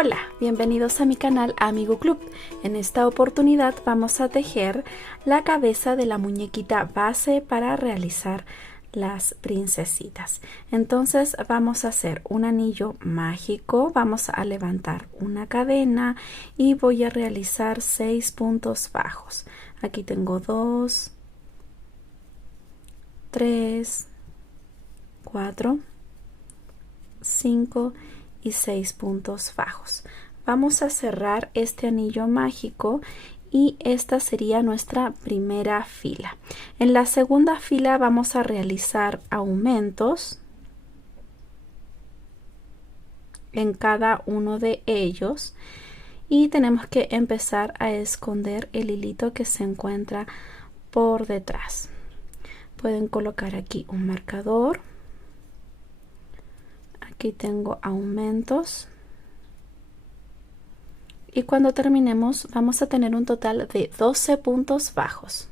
Hola, bienvenidos a mi canal Amigo Club. En esta oportunidad vamos a tejer la cabeza de la muñequita base para realizar las princesitas. Entonces vamos a hacer un anillo mágico, vamos a levantar una cadena y voy a realizar 6 puntos bajos. Aquí tengo 2, 3, 4, 5 y 6 puntos bajos. Vamos a cerrar este anillo mágico y esta sería nuestra primera fila. En la segunda fila vamos a realizar aumentos en cada uno de ellos y tenemos que empezar a esconder el hilito que se encuentra por detrás. Pueden colocar aquí un marcador. Aquí tengo aumentos y cuando terminemos vamos a tener un total de 12 puntos bajos.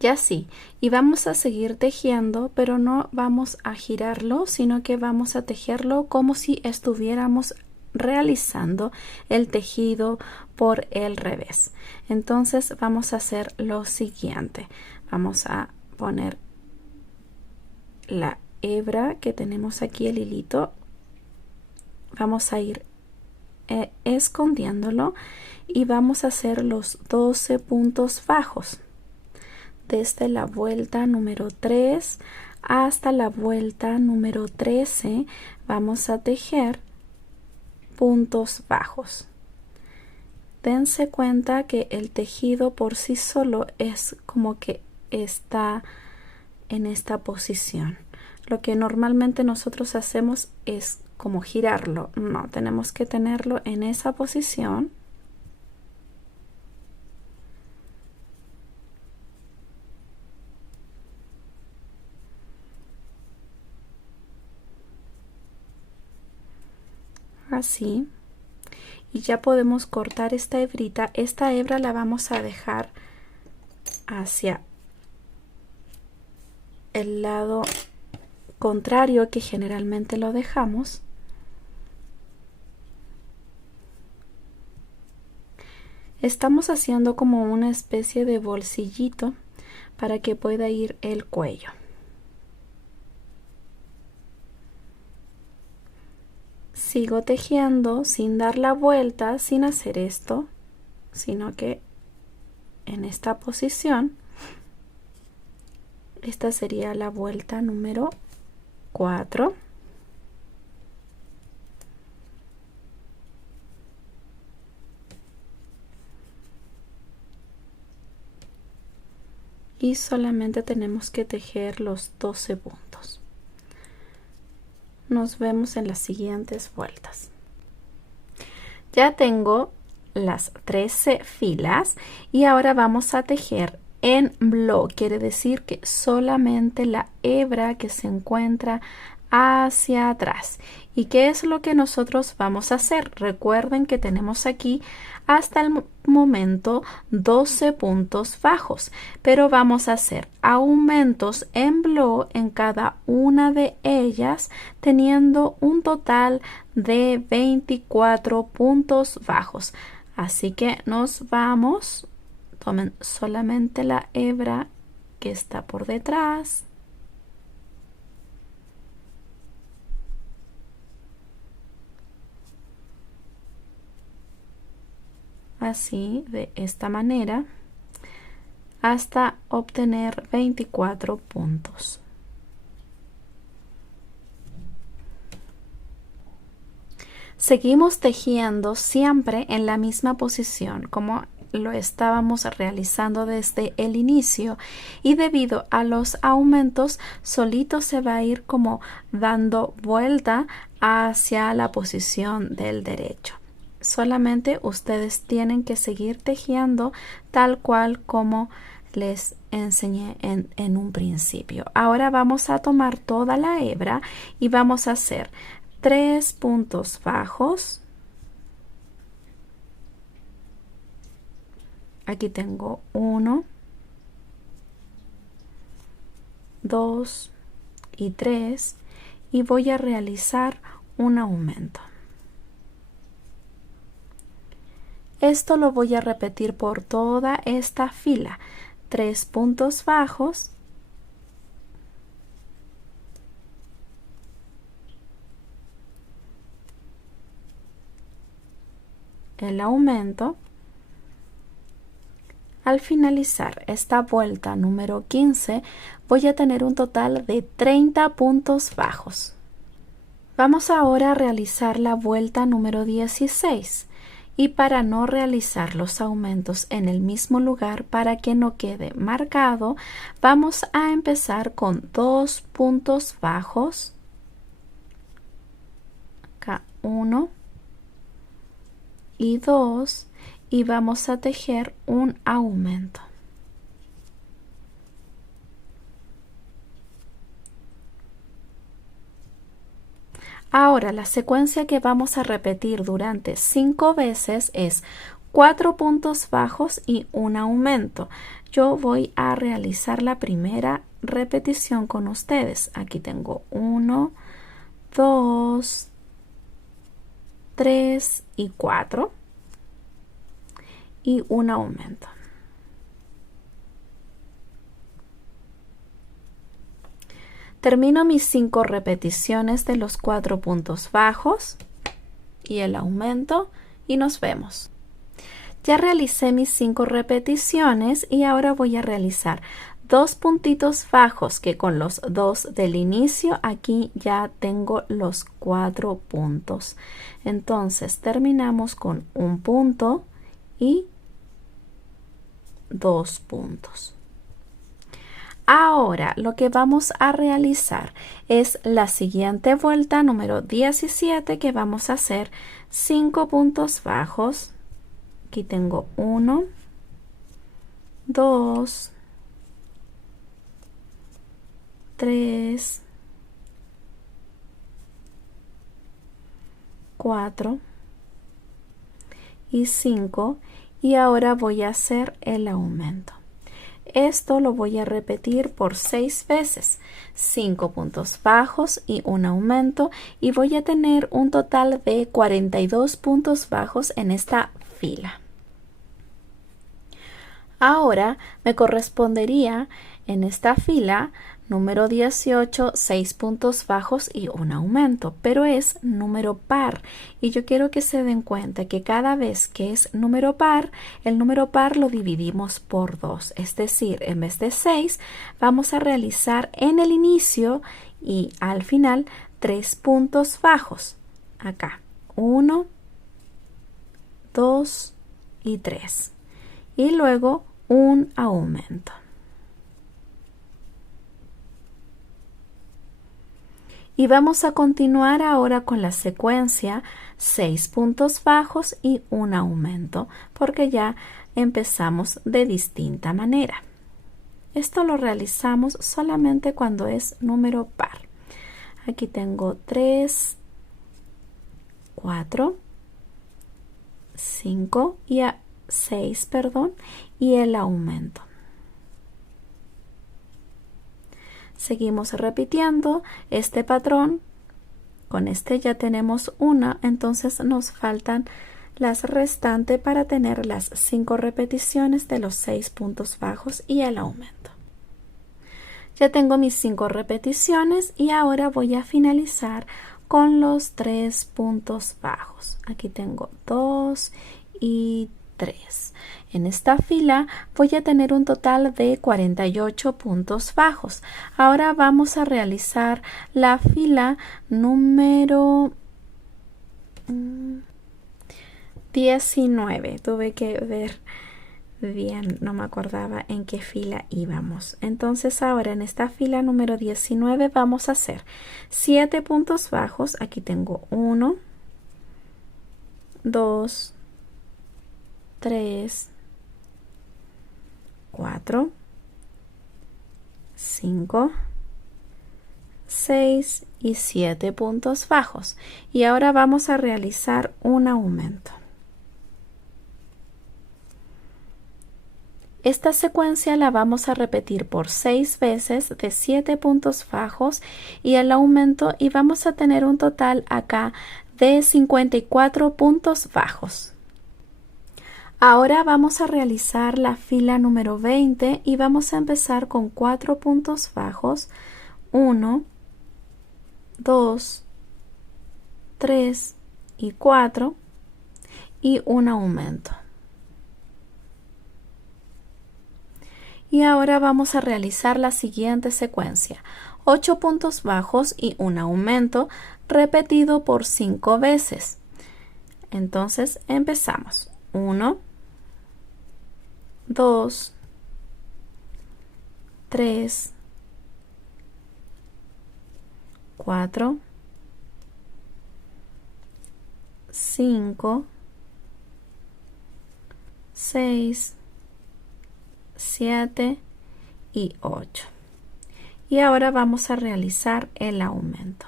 Ya sí, y vamos a seguir tejiendo, pero no vamos a girarlo, sino que vamos a tejerlo como si estuviéramos realizando el tejido por el revés. Entonces vamos a hacer lo siguiente. Vamos a poner la hebra que tenemos aquí, el hilito, vamos a ir escondiéndolo y vamos a hacer los 12 puntos bajos desde la vuelta número 3 hasta la vuelta número 13. Vamos a tejer puntos bajos. Dense cuenta que el tejido por sí solo es como que está en esta posición. Lo que normalmente nosotros hacemos es como girarlo. No, tenemos que tenerlo en esa posición. Así. Y ya podemos cortar esta hebrita. Esta hebra la vamos a dejar hacia el lado contrario que generalmente lo dejamos. Estamos haciendo como una especie de bolsillito para que pueda ir el cuello. Sigo tejiendo sin dar la vuelta, sin hacer esto, sino que en esta posición. Esta sería la vuelta número 4. Y solamente tenemos que tejer los 12 puntos. Nos vemos en las siguientes vueltas. Ya tengo las 13 filas y ahora vamos a tejer en blow. Quiere decir que solamente la hebra que se encuentra hacia atrás. ¿Y qué es lo que nosotros vamos a hacer? Recuerden que tenemos aquí hasta el momento 12 puntos bajos, pero vamos a hacer aumentos en blow en cada una de ellas, teniendo un total de 24 puntos bajos. Así que nos vamos, tomen solamente la hebra que está por detrás. Así, de esta manera, hasta obtener 24 puntos. Seguimos tejiendo siempre en la misma posición como lo estábamos realizando desde el inicio, y debido a los aumentos solito se va a ir como dando vuelta hacia la posición del derecho. Solamente ustedes tienen que seguir tejiendo tal cual como les enseñé en un principio. Ahora vamos a tomar toda la hebra y vamos a hacer 3 puntos bajos. Aquí tengo 1, 2 y 3 y voy a realizar un aumento. Esto lo voy a repetir por toda esta fila. 3 puntos bajos, el aumento. Al finalizar esta vuelta número 15, voy a tener un total de 30 puntos bajos. Vamos ahora a realizar la vuelta número 16. Y para no realizar los aumentos en el mismo lugar, para que no quede marcado, vamos a empezar con 2 puntos bajos. Acá 1 y 2. Y vamos a tejer un aumento. Ahora la secuencia que vamos a repetir durante 5 veces es 4 puntos bajos y un aumento. Yo voy a realizar la primera repetición con ustedes. Aquí tengo 1, 2, 3 y 4. Y un aumento. Termino mis 5 repeticiones de los 4 puntos bajos y el aumento y nos vemos. Ya realicé mis 5 repeticiones y ahora voy a realizar 2 puntitos bajos que con los 2 del inicio aquí ya tengo los 4 puntos. Entonces terminamos con un punto y 2 puntos. Ahora lo que vamos a realizar es la siguiente vuelta número 17, que vamos a hacer 5 puntos bajos. Aquí tengo 1, 2, 3, 4 y 5. Y ahora voy a hacer el aumento. Esto lo voy a repetir por 6 veces, 5 puntos bajos y un aumento, y voy a tener un total de 42 puntos bajos en esta fila. Ahora me correspondería en esta fila número 18, 6 puntos bajos y un aumento, pero es número par y yo quiero que se den cuenta que cada vez que es número par, el número par lo dividimos por 2, es decir, en vez de 6 vamos a realizar en el inicio y al final 3 puntos bajos. Acá 1, 2 y 3 y luego un aumento. Y vamos a continuar ahora con la secuencia 6 puntos bajos y un aumento, porque ya empezamos de distinta manera. Esto lo realizamos solamente cuando es número par. Aquí tengo 3, 4, 5 y 6, perdón, y el aumento. Seguimos repitiendo este patrón. Con este ya tenemos una, entonces nos faltan las restantes para tener las 5 repeticiones de los 6 puntos bajos y el aumento. Ya tengo mis 5 repeticiones y ahora voy a finalizar con los 3 puntos bajos. Aquí tengo 2 y 3. En esta fila voy a tener un total de 48 puntos bajos. Ahora vamos a realizar la fila número 19. Tuve que ver bien, no me acordaba en qué fila íbamos. Entonces ahora en esta fila número 19 vamos a hacer 7 puntos bajos. Aquí tengo 1, 2, 3, 4, 5, 6 y 7 puntos bajos. Y ahora vamos a realizar un aumento. Esta secuencia la vamos a repetir por 6 veces de 7 puntos bajos y el aumento, y vamos a tener un total acá de 54 puntos bajos. Ahora vamos a realizar la fila número 20 y vamos a empezar con 4 puntos bajos. 1, 2, 3 y 4 y un aumento. Y ahora vamos a realizar la siguiente secuencia. 8 puntos bajos y un aumento repetido por 5 veces. Entonces empezamos. 1, 2, 3, 4, 5, 6, 7 y 8. Y ahora vamos a realizar el aumento.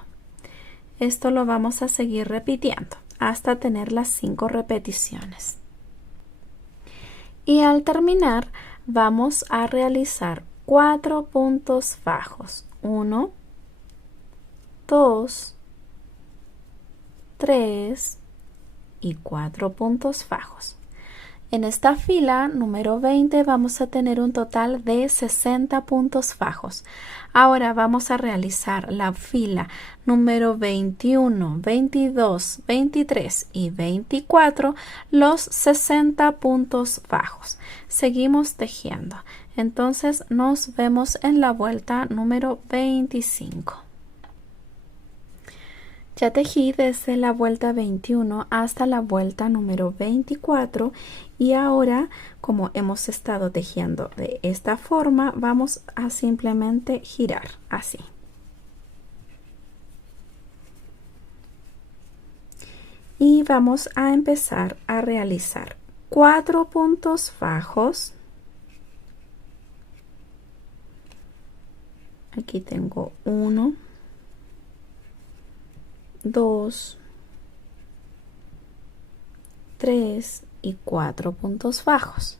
Esto lo vamos a seguir repitiendo hasta tener las 5 repeticiones. Y al terminar vamos a realizar 4 puntos bajos. 1, 2, 3 y 4 puntos bajos. En esta fila número 20 vamos a tener un total de 60 puntos bajos. Ahora vamos a realizar la fila número 21, 22, 23 y 24, los 60 puntos bajos. Seguimos tejiendo. Entonces nos vemos en la vuelta número 25. Ya tejí desde la vuelta 21 hasta la vuelta número 24 y ahora, como hemos estado tejiendo de esta forma, vamos a simplemente girar así. Y vamos a empezar a realizar 4 puntos bajos. Aquí tengo 1, 2, 3 y 4 puntos bajos.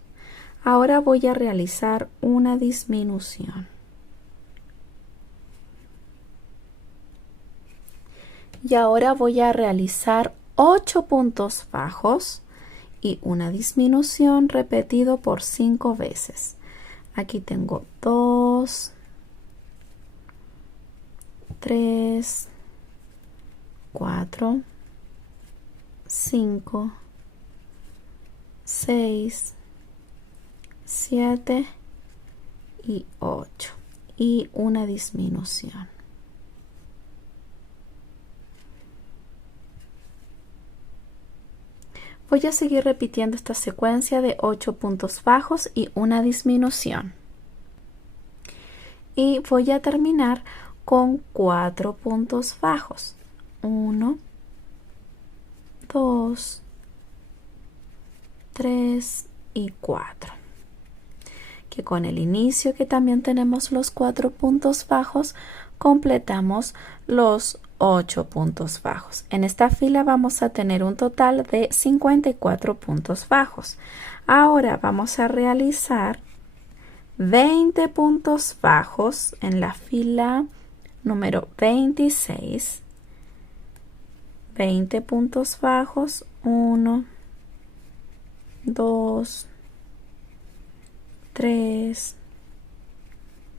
Ahora voy a realizar una disminución. Y ahora voy a realizar 8 puntos bajos y una disminución repetido por 5 veces. Aquí tengo 2, 3, 4, 5, 6, 7 y 8 y una disminución. Voy a seguir repitiendo esta secuencia de 8 puntos bajos y una disminución. Y voy a terminar con 4 puntos bajos. 1, 2, 3 y 4. Que con el inicio, que también tenemos los 4 puntos bajos, completamos los 8 puntos bajos. En esta fila vamos a tener un total de 54 puntos bajos. Ahora vamos a realizar 20 puntos bajos en la fila número 26. 20 puntos bajos. 1, 2, 3,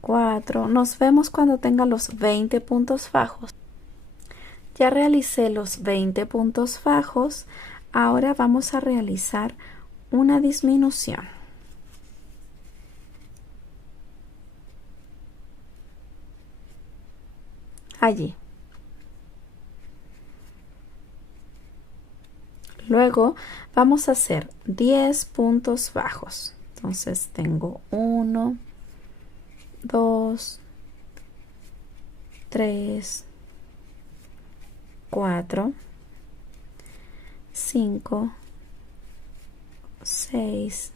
4. Nos vemos cuando tenga los 20 puntos bajos. Ya realicé los 20 puntos bajos. Ahora vamos a realizar una disminución. Allí. Luego vamos a hacer 10 puntos bajos. Entonces tengo 1, 2, 3, 4, 5, 6,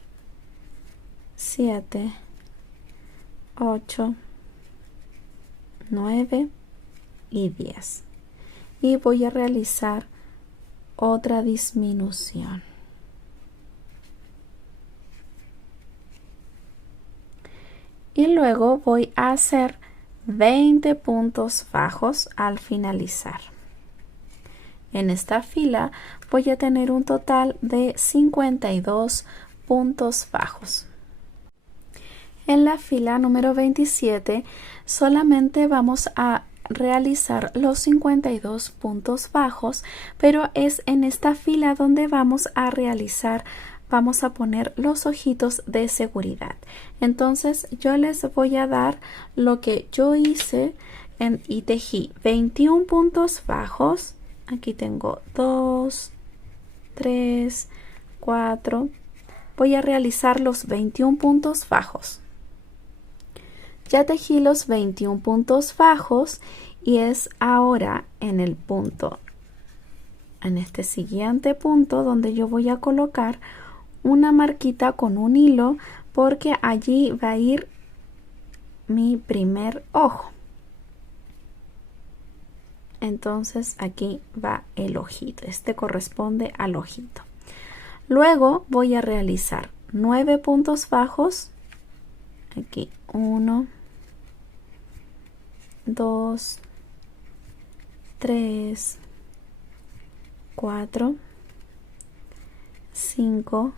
7, 8, 9 y 10. Y voy a realizar otra disminución. Y luego voy a hacer 20 puntos bajos al finalizar. En esta fila voy a tener un total de 52 puntos bajos. En la fila número 27 solamente vamos a realizar los 52 puntos bajos, pero es en esta fila donde vamos a poner los ojitos de seguridad. Entonces yo les voy a dar lo que yo hice y tejí 21 puntos bajos. Aquí tengo 2, 3, 4. Voy a realizar los 21 puntos bajos. Ya tejí los 21 puntos bajos y es ahora en este siguiente punto donde yo voy a colocar una marquita con un hilo, porque allí va a ir mi primer ojo. Entonces aquí va el ojito. Este corresponde al ojito. Luego voy a realizar 9 puntos bajos. Aquí 1, 2, 3, 4, 5,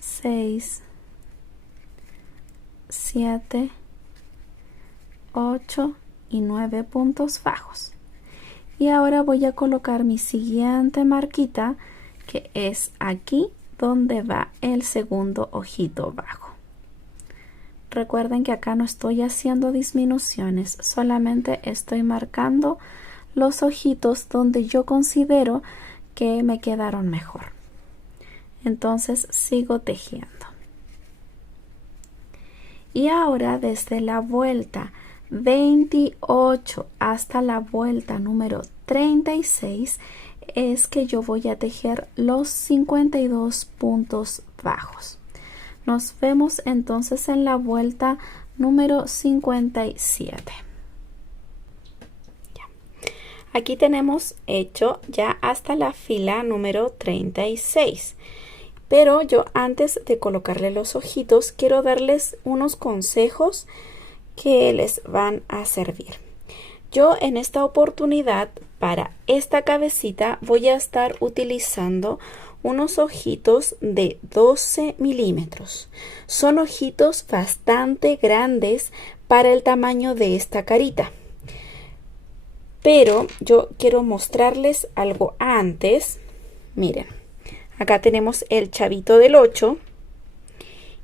6, 7, 8 y 9 puntos bajos. Y ahora voy a colocar mi siguiente marquita, que es aquí donde va el segundo ojito bajo. Recuerden que acá no estoy haciendo disminuciones, solamente estoy marcando los ojitos donde yo considero que me quedaron mejor. Entonces sigo tejiendo. Y ahora desde la vuelta 28 hasta la vuelta número 36 es que yo voy a tejer los 52 puntos bajos. Nos vemos entonces en la vuelta número 57. Aquí tenemos hecho ya hasta la fila número 36. Pero yo, antes de colocarle los ojitos, quiero darles unos consejos que les van a servir. Yo en esta oportunidad, para esta cabecita, voy a estar utilizando unos ojitos de 12 milímetros. Son ojitos bastante grandes para el tamaño de esta carita. Pero yo quiero mostrarles algo antes. Miren, acá tenemos el chavito del 8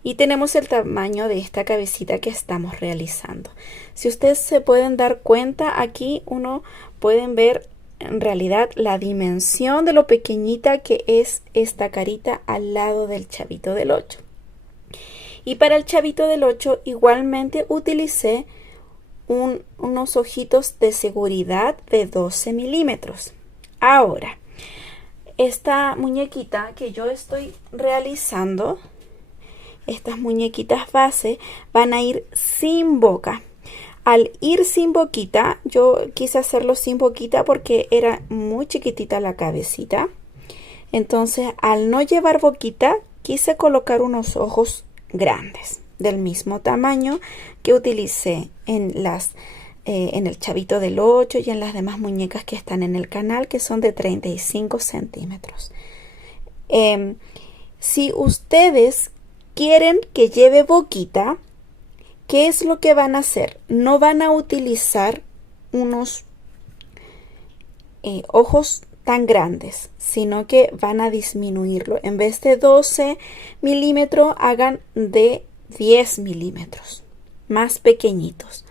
y tenemos el tamaño de esta cabecita que estamos realizando. Si ustedes se pueden dar cuenta, aquí pueden ver en realidad la dimensión de lo pequeñita que es esta carita al lado del chavito del 8. Y para el chavito del 8 igualmente utilicé unos ojitos de seguridad de 12 milímetros. Ahora, esta muñequita que yo estoy realizando, estas muñequitas base van a ir sin boca. Al ir sin boquita, yo quise hacerlo sin boquita porque era muy chiquitita la cabecita. Entonces, al no llevar boquita, quise colocar unos ojos grandes, del mismo tamaño que utilicé en el chavito del 8 y en las demás muñecas que están en el canal, que son de 35 centímetros. Si ustedes quieren que lleve boquita, ¿qué es lo que van a hacer? No van a utilizar unos ojos tan grandes, sino que van a disminuirlo. En vez de 12 milímetros, hagan de 10 milímetros, más pequeñitos.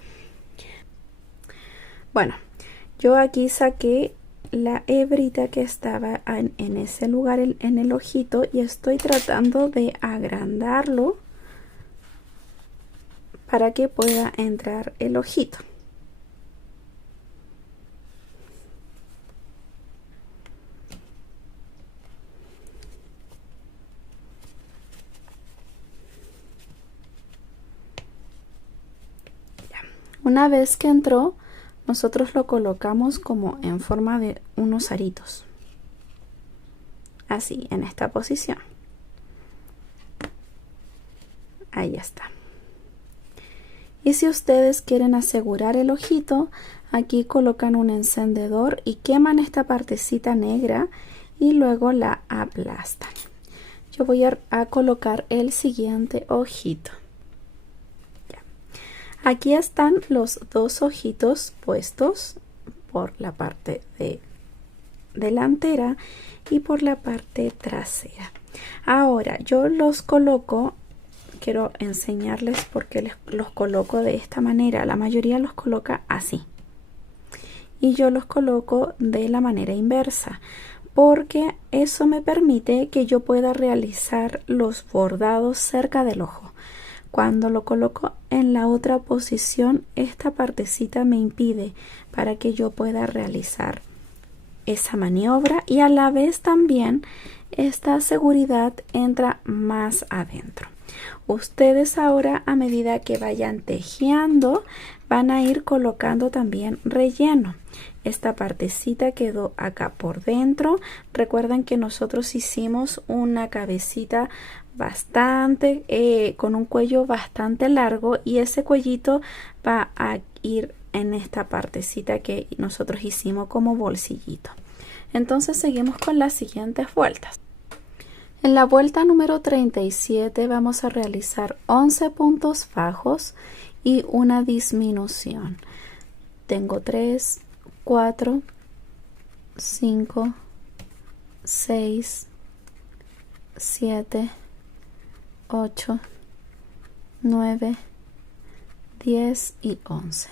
Bueno, yo aquí saqué la hebrita que estaba en ese lugar, en el ojito, y estoy tratando de agrandarlo para que pueda entrar el ojito. Una vez que entró, nosotros lo colocamos como en forma de unos aritos. Así, en esta posición. Ahí está. Y si ustedes quieren asegurar el ojito, aquí colocan un encendedor y queman esta partecita negra y luego la aplastan. yo voy a colocar el siguiente ojito. Ya. Aquí están los dos ojitos puestos por la parte delantera y por la parte trasera. Ahora yo los coloco, quiero enseñarles por qué los coloco de esta manera. La mayoría los coloca así y yo los coloco de la manera inversa, porque eso me permite que yo pueda realizar los bordados cerca del ojo. Cuando lo coloco en la otra posición, esta partecita me impide para que yo pueda realizar esa maniobra, y a la vez también esta seguridad entra más adentro. Ustedes ahora, a medida que vayan tejiendo, van a ir colocando también relleno. Esta partecita quedó acá por dentro. Recuerden que nosotros hicimos una cabecita bastante con un cuello bastante largo, y ese cuellito va a ir en esta partecita que nosotros hicimos como bolsillito. Entonces seguimos con las siguientes vueltas. En la vuelta número 37 vamos a realizar 11 puntos bajos y una disminución. Tengo 3, 4, 5, 6, 7, 8, 9, 10 y 11.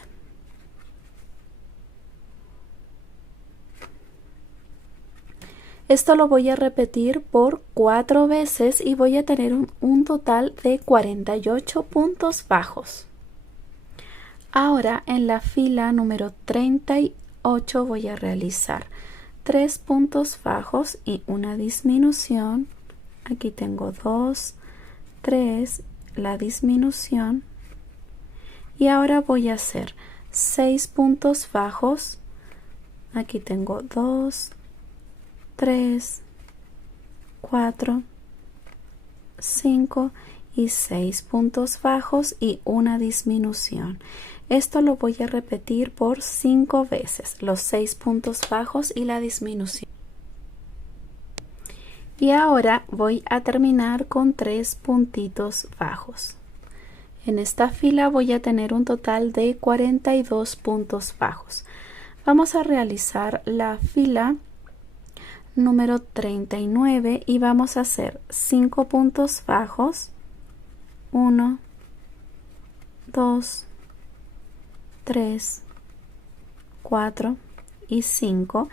Esto lo voy a repetir por 4 veces y voy a tener un total de 48 puntos bajos. Ahora en la fila número 38 voy a realizar 3 puntos bajos y una disminución. Aquí tengo 2, 3, la disminución. Y ahora voy a hacer 6 puntos bajos. Aquí tengo 2, 3, 4, 5 y 6 puntos bajos y una disminución. Esto lo voy a repetir por 5 veces, los 6 puntos bajos y la disminución. Y ahora voy a terminar con 3 puntitos bajos. En esta fila voy a tener un total de 42 puntos bajos. Vamos a realizar la fila número 39 y vamos a hacer 5 puntos bajos, 1, 2, 3, 4 y 5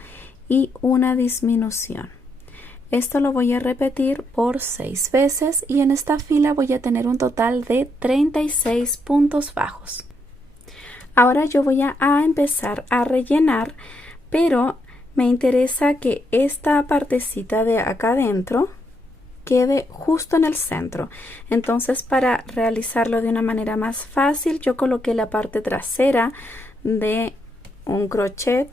y una disminución. Esto lo voy a repetir por 6 veces y en esta fila voy a tener un total de 36 puntos bajos. Ahora yo voy a empezar a rellenar, pero me interesa que esta partecita de acá adentro quede justo en el centro. Entonces, para realizarlo de una manera más fácil, yo coloqué la parte trasera de un crochet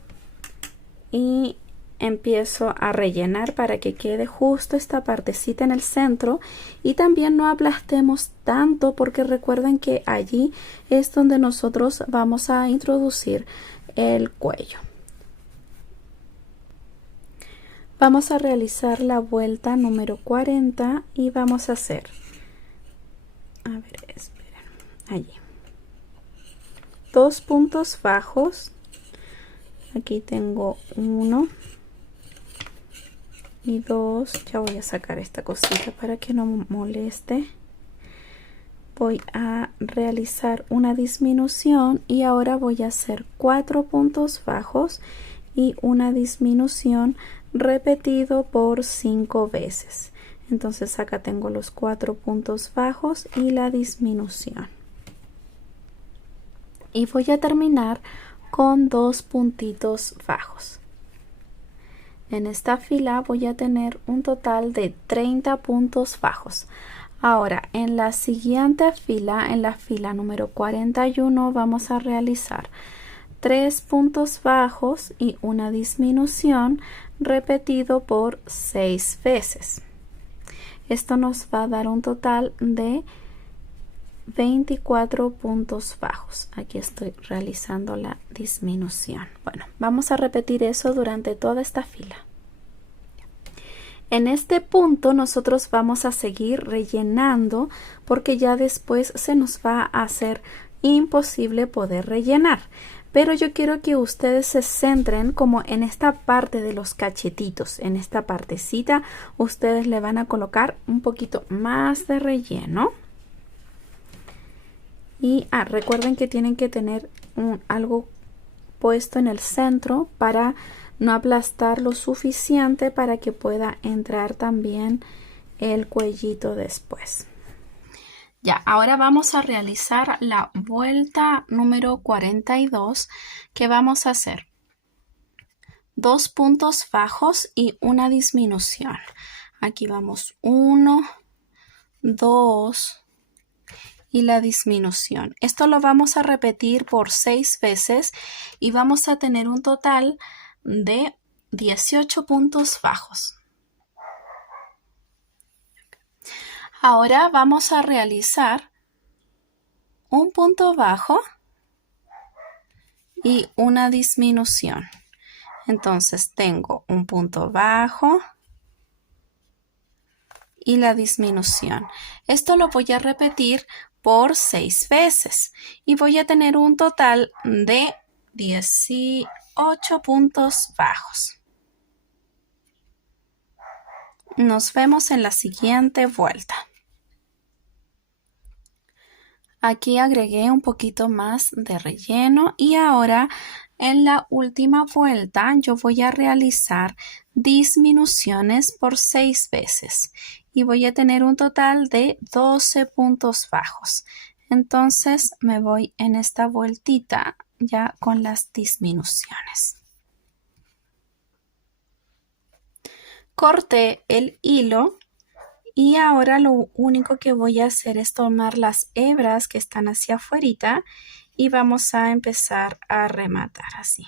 y empiezo a rellenar para que quede justo esta partecita en el centro, y también no aplastemos tanto porque recuerden que allí es donde nosotros vamos a introducir el cuello. Vamos a realizar la vuelta número 40 y vamos a hacer, a ver, esperen, allí 2 puntos bajos. Aquí tengo 1 y 2. Ya voy a sacar esta cosita para que no moleste. Voy a realizar una disminución y ahora voy a hacer 4 puntos bajos y una disminución repetido por 5 veces. Entonces acá tengo los 4 puntos bajos y la disminución. Y voy a terminar con 2 puntitos bajos. En esta fila voy a tener un total de 30 puntos bajos. Ahora en la siguiente fila, en la fila número 41, vamos a realizar 3 puntos bajos y una disminución repetido por 6 veces. Esto nos va a dar un total de 24 puntos bajos. Aquí estoy realizando la disminución. Bueno, vamos a repetir eso durante toda esta fila. En este punto nosotros vamos a seguir rellenando porque ya después se nos va a hacer imposible poder rellenar. Pero yo quiero que ustedes se centren como en esta parte de los cachetitos. En esta partecita ustedes le van a colocar un poquito más de relleno. Y recuerden que tienen que tener algo puesto en el centro para no aplastar lo suficiente para que pueda entrar también el cuellito después. Ya, ahora vamos a realizar la vuelta número 42, que vamos a hacer 2 puntos bajos y una disminución. Aquí vamos 1, 2 y la disminución. Esto lo vamos a repetir por 6 veces y vamos a tener un total de 18 puntos bajos. Ahora vamos a realizar un punto bajo y una disminución. Entonces tengo un punto bajo y la disminución. Esto lo voy a repetir por 6 veces y voy a tener un total de 18 puntos bajos. Nos vemos en la siguiente vuelta. Aquí agregué un poquito más de relleno y ahora en la última vuelta yo voy a realizar disminuciones por 6 veces y voy a tener un total de 12 puntos bajos. Entonces me voy en esta vueltita ya con las disminuciones. Corté el hilo y ahora lo único que voy a hacer es tomar las hebras que están hacia afuera y vamos a empezar a rematar así.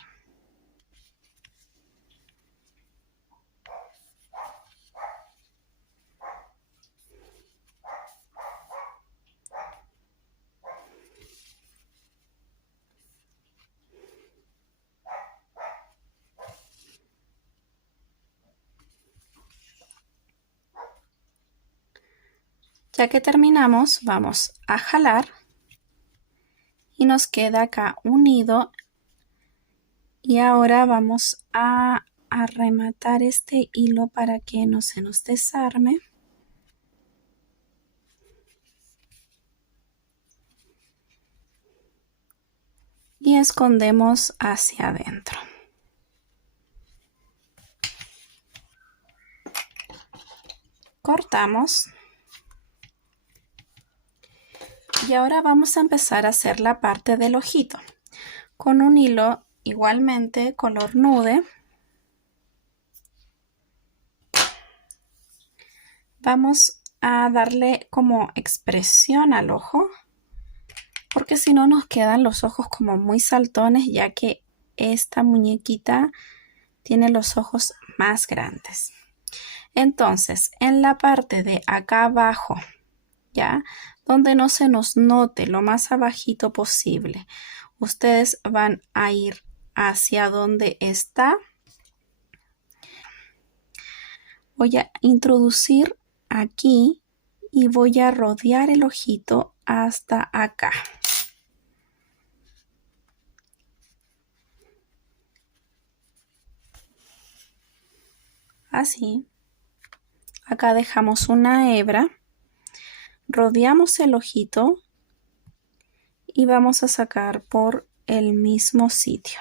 Ya que terminamos, vamos a jalar y nos queda acá unido. Y ahora vamos a rematar este hilo para que no se nos desarme. Y escondemos hacia adentro. Cortamos. Y ahora vamos a empezar a hacer la parte del ojito. Con un hilo igualmente color nude. Vamos a darle como expresión al ojo. Porque si no nos quedan los ojos como muy saltones, ya que esta muñequita tiene los ojos más grandes. Entonces, en la parte de acá abajo, ya, donde no se nos note lo más abajito posible, ustedes van a ir hacia donde está. Voy a introducir aquí y voy a rodear el ojito hasta acá. Así. Acá dejamos una hebra, rodeamos el ojito y vamos a sacar por el mismo sitio.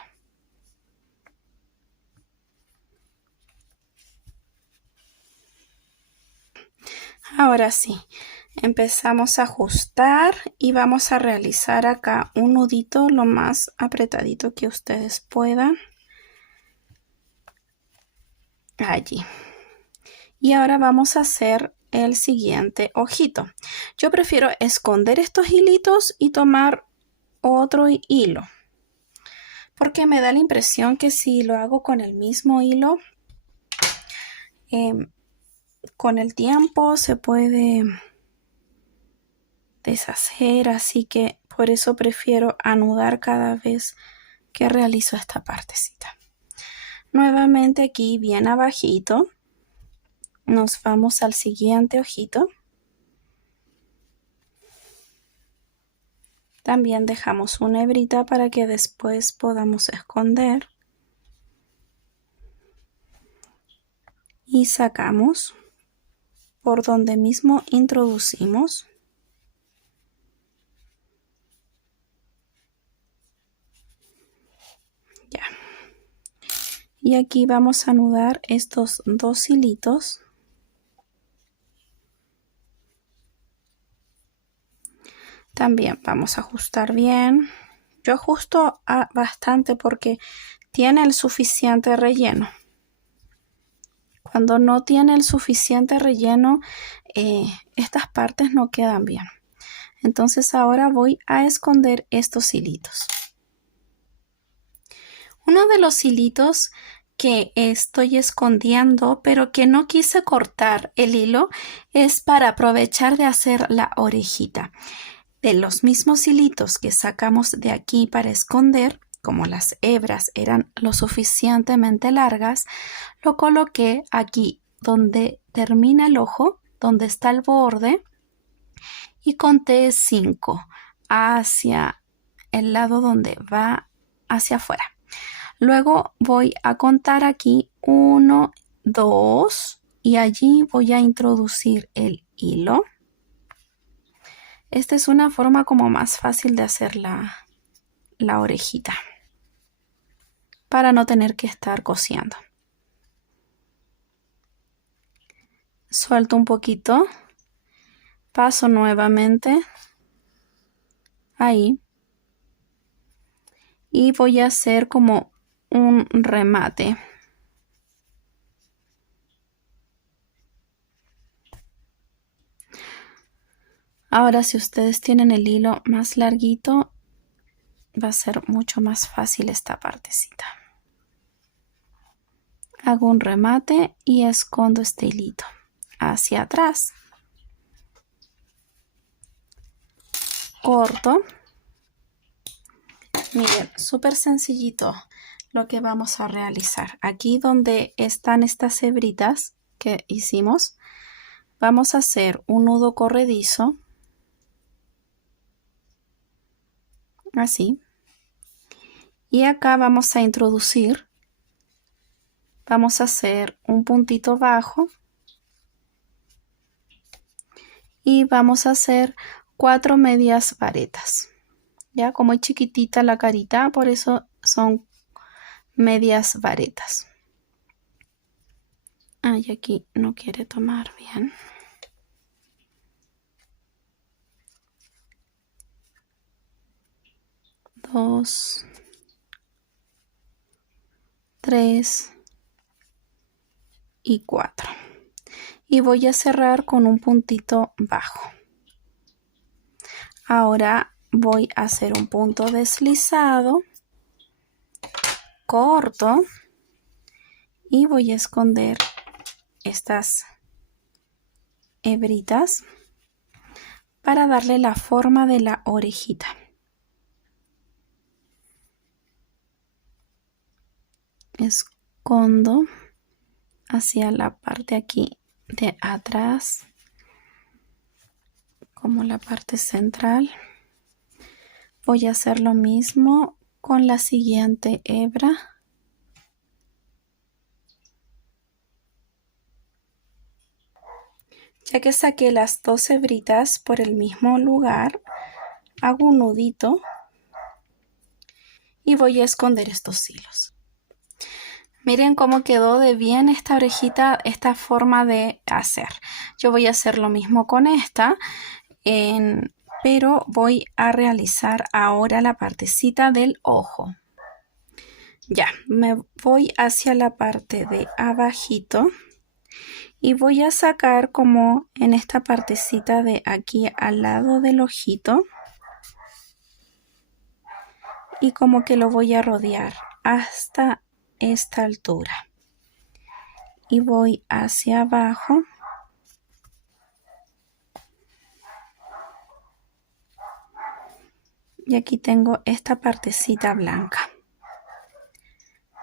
Ahora sí, empezamos a ajustar y vamos a realizar acá un nudito lo más apretadito que ustedes puedan. Allí. Y ahora vamos a hacer el siguiente ojito. Yo prefiero esconder estos hilitos y tomar otro hilo, porque me da la impresión que si lo hago con el mismo hilo, con el tiempo se puede deshacer, así que por eso prefiero anudar cada vez que realizo esta partecita. Nuevamente aquí bien abajito, nos vamos al siguiente ojito. También dejamos una hebrita para que después podamos esconder. Y sacamos por donde mismo introducimos. Ya. Y aquí vamos a anudar estos dos hilitos. También vamos a ajustar bien. Yo ajusto bastante porque tiene el suficiente relleno. Cuando no tiene el suficiente relleno, estas partes no quedan bien. Entonces ahora voy a esconder estos hilitos. Uno de los hilitos que estoy escondiendo, pero que no quise cortar el hilo, es para aprovechar de hacer la orejita. De los mismos hilitos que sacamos de aquí para esconder, como las hebras eran lo suficientemente largas, lo coloqué aquí donde termina el ojo, donde está el borde, y conté 5 hacia el lado donde va hacia afuera. Luego voy a contar aquí 1, 2 y allí voy a introducir el hilo. Esta es una forma como más fácil de hacer la orejita para no tener que estar cosiendo. Suelto un poquito, paso nuevamente ahí y voy a hacer como un remate. Ahora, si ustedes tienen el hilo más larguito, va a ser mucho más fácil esta partecita. Hago un remate y escondo este hilito hacia atrás. Corto. Miren, súper sencillito lo que vamos a realizar. Aquí donde están estas hebritas que hicimos, vamos a hacer un nudo corredizo. Así. Y acá vamos a introducir, vamos a hacer un puntito bajo y vamos a hacer 4 medias varetas. Ya como es chiquitita la carita, por eso son medias varetas. Y aquí no quiere tomar bien. Dos, 3 y 4. Y voy a cerrar con un puntito bajo. Ahora voy a hacer un punto deslizado, corto, y voy a esconder estas hebritas para darle la forma de la orejita. Escondo hacia la parte aquí de atrás, como la parte central. Voy a hacer lo mismo con la siguiente hebra. Ya que saqué las 2 hebritas por el mismo lugar, hago un nudito y voy a esconder estos hilos. Miren cómo quedó de bien esta orejita, esta forma de hacer. Yo voy a hacer lo mismo con esta, pero voy a realizar ahora la partecita del ojo. Ya, me voy hacia la parte de abajito y voy a sacar como en esta partecita de aquí al lado del ojito y como que lo voy a rodear hasta esta altura y voy hacia abajo y aquí tengo esta partecita blanca.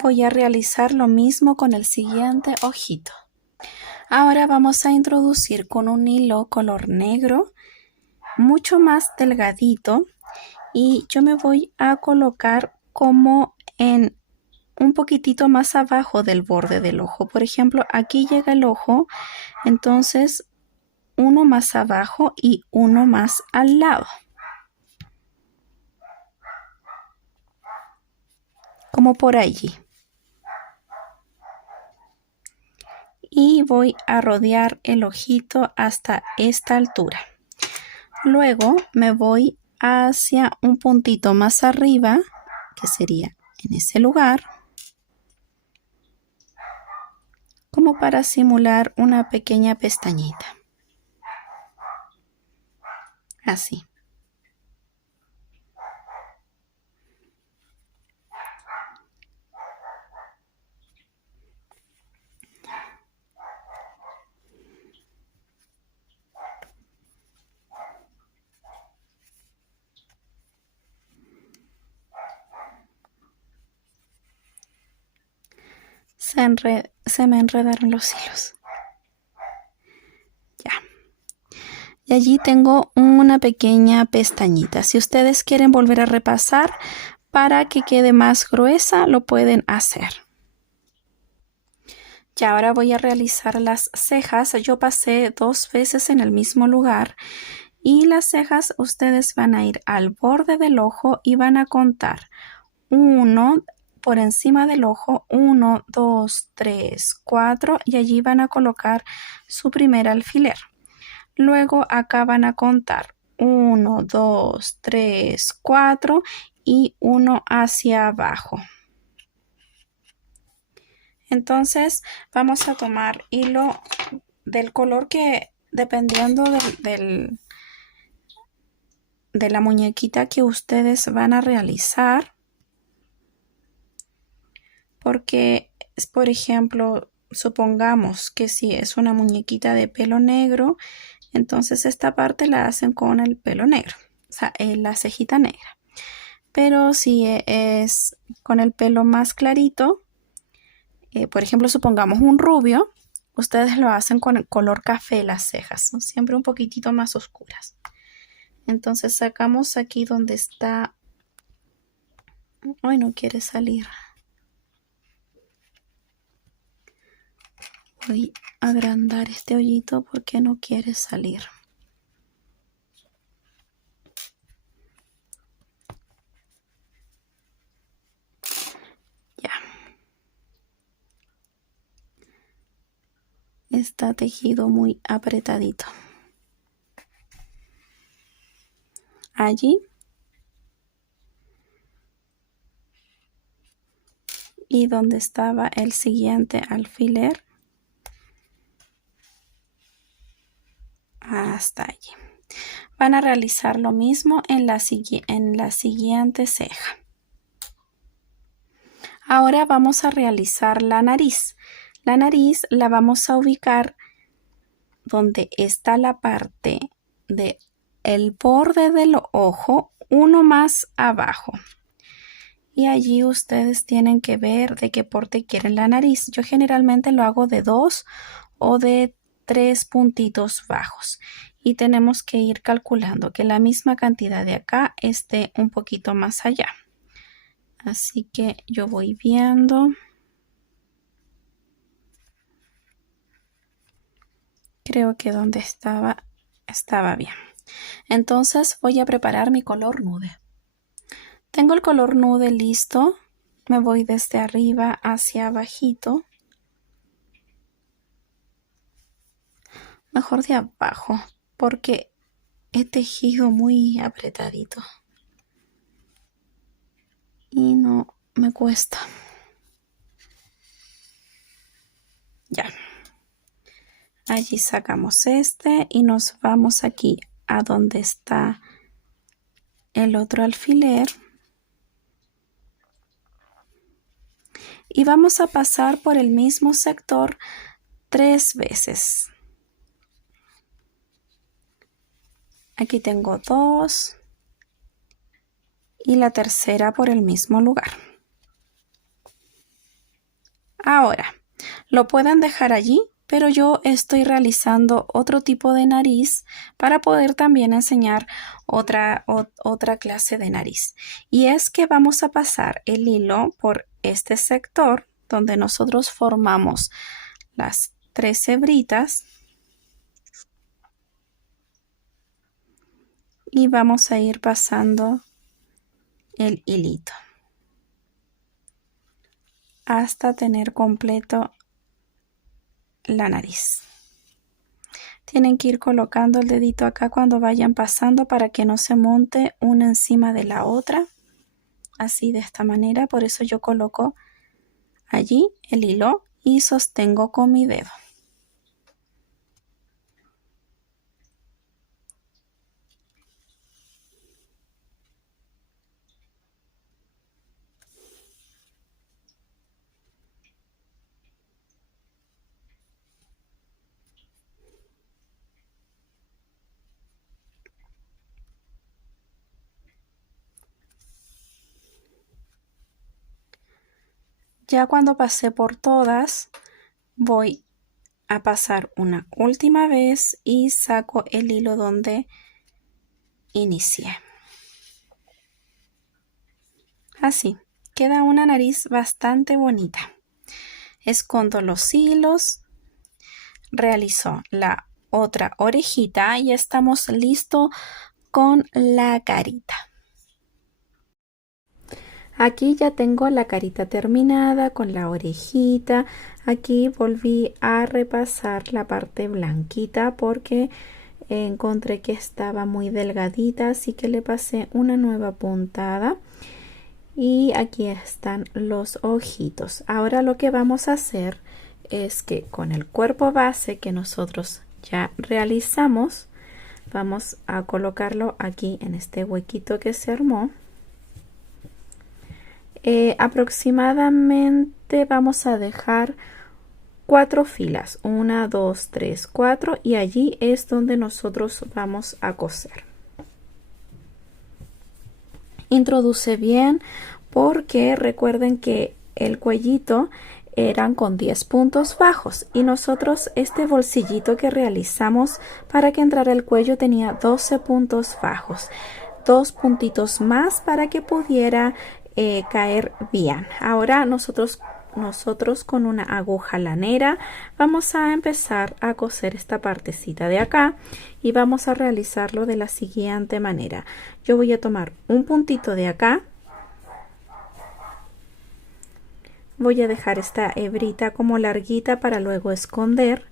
Voy a realizar lo mismo con el siguiente ojito. Ahora vamos a introducir con un hilo color negro, mucho más delgadito, y yo me voy a colocar como en un poquitito más abajo del borde del ojo. Por ejemplo, aquí llega el ojo, entonces uno más abajo y uno más al lado. Como por allí. Y voy a rodear el ojito hasta esta altura. Luego me voy hacia un puntito más arriba, que sería en ese lugar, como para simular una pequeña pestañita. Así. Se me enredaron los hilos. Ya. Y allí tengo una pequeña pestañita. Si ustedes quieren volver a repasar para que quede más gruesa, lo pueden hacer. Y ahora voy a realizar las cejas. Yo pasé 2 veces en el mismo lugar. Y las cejas ustedes van a ir al borde del ojo y van a contar 1 por encima del ojo, 1, 2, 3, 4 y allí van a colocar su primer alfiler. Luego acá van a contar 1, 2, 3, 4 y 1 hacia abajo. Entonces vamos a tomar hilo del color que dependiendo de la muñequita que ustedes van a realizar. Porque, por ejemplo, supongamos que si es una muñequita de pelo negro, entonces esta parte la hacen con el pelo negro, o sea, la cejita negra. Pero si es con el pelo más clarito, por ejemplo, supongamos un rubio, ustedes lo hacen con el color café las cejas, ¿no? Siempre un poquitito más oscuras. Entonces sacamos aquí donde está... Ay, no quiere salir. Voy a agrandar este hoyito porque no quiere salir. Ya. Está tejido muy apretadito. Allí. Y donde estaba el siguiente alfiler. Hasta allí. Van a realizar lo mismo en la siguiente ceja. Ahora vamos a realizar la nariz. La nariz la vamos a ubicar donde está la parte del borde del ojo, uno más abajo. Y allí ustedes tienen que ver de qué porte quieren la nariz. Yo generalmente lo hago de 2 o de 3 puntitos bajos. Y tenemos que ir calculando que la misma cantidad de acá esté un poquito más allá. Así que yo voy viendo. Creo que donde estaba bien. Entonces voy a preparar mi color nude. Tengo el color nude listo. Me voy desde arriba hacia abajito. Mejor de abajo porque he tejido muy apretadito. Y no me cuesta. Ya. Allí sacamos este y nos vamos aquí a donde está el otro alfiler. Y vamos a pasar por el mismo sector 3 veces. Aquí tengo 2 y la tercera por el mismo lugar. Ahora, lo pueden dejar allí pero yo estoy realizando otro tipo de nariz para poder también enseñar otra clase de nariz. Y es que vamos a pasar el hilo por este sector donde nosotros formamos las 3 hebritas y vamos a ir pasando el hilito hasta tener completo la nariz. Tienen que ir colocando el dedito acá cuando vayan pasando para que no se monte una encima de la otra. Así, de esta manera. Por eso yo coloco allí el hilo y sostengo con mi dedo. Ya cuando pasé por todas, voy a pasar una última vez y saco el hilo donde inicié. Así, queda una nariz bastante bonita. Escondo los hilos, realizo la otra orejita y estamos listos con la carita. Aquí ya tengo la carita terminada con la orejita. Aquí volví a repasar la parte blanquita porque encontré que estaba muy delgadita, así que le pasé una nueva puntada. Y aquí están los ojitos. Ahora lo que vamos a hacer es que con el cuerpo base que nosotros ya realizamos, vamos a colocarlo aquí en este huequito que se armó. Aproximadamente vamos a dejar 4 filas, 1, 2, 3, 4, y allí es donde nosotros vamos a coser. Introduce bien porque recuerden que el cuellito eran con 10 puntos bajos y nosotros este bolsillito que realizamos para que entrara el cuello tenía 12 puntos bajos, 2 puntitos más para que pudiera caer bien. Ahora nosotros con una aguja lanera vamos a empezar a coser esta partecita de acá y vamos a realizarlo de la siguiente manera. Yo voy a tomar un puntito de acá, voy a dejar esta hebrita como larguita para luego esconder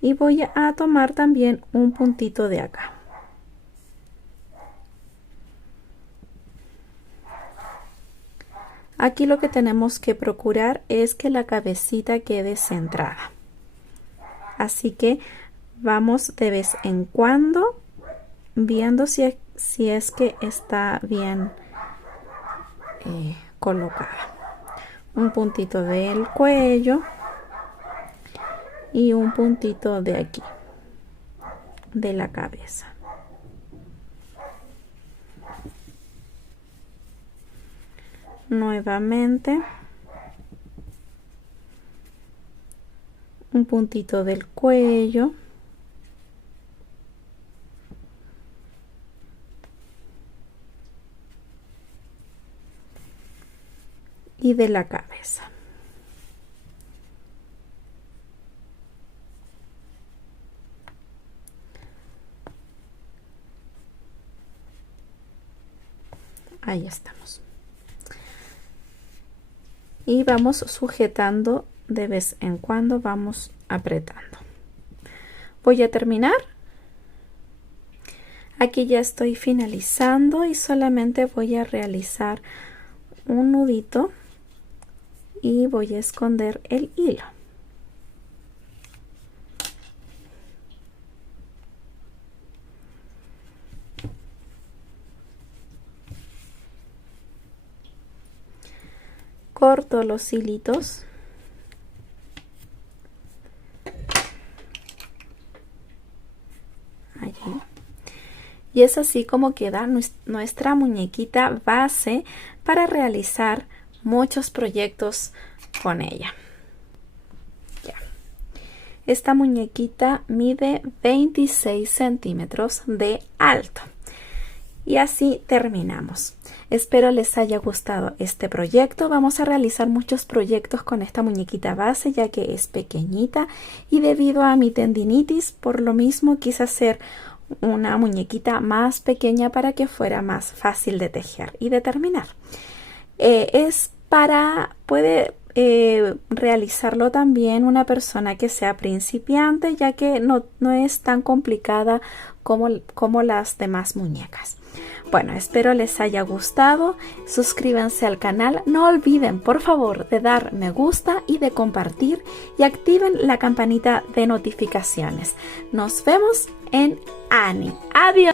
y voy a tomar también un puntito de acá. Aquí lo que tenemos que procurar es que la cabecita quede centrada. Así que vamos de vez en cuando viendo si es que está bien colocada. Un puntito del cuello y un puntito de aquí, de la cabeza. Nuevamente un puntito del cuello y de la cabeza. Ahí estamos. Y vamos sujetando de vez en cuando, vamos apretando. Voy a terminar. Aquí ya estoy finalizando y solamente voy a realizar un nudito y voy a esconder el hilo. Corto los hilitos. Allí. Y es así como queda nuestra muñequita base para realizar muchos proyectos con ella. Ya. Esta muñequita mide 26 centímetros de alto. Y así terminamos. Espero les haya gustado este proyecto. Vamos a realizar muchos proyectos con esta muñequita base ya que es pequeñita y debido a mi tendinitis, por lo mismo quise hacer una muñequita más pequeña para que fuera más fácil de tejer y de terminar. Puede realizarlo también una persona que sea principiante ya que no es tan complicada como las demás muñecas. Bueno, espero les haya gustado. Suscríbanse al canal. No olviden, por favor, de dar me gusta y de compartir y activen la campanita de notificaciones. Nos vemos en Ani. Adiós.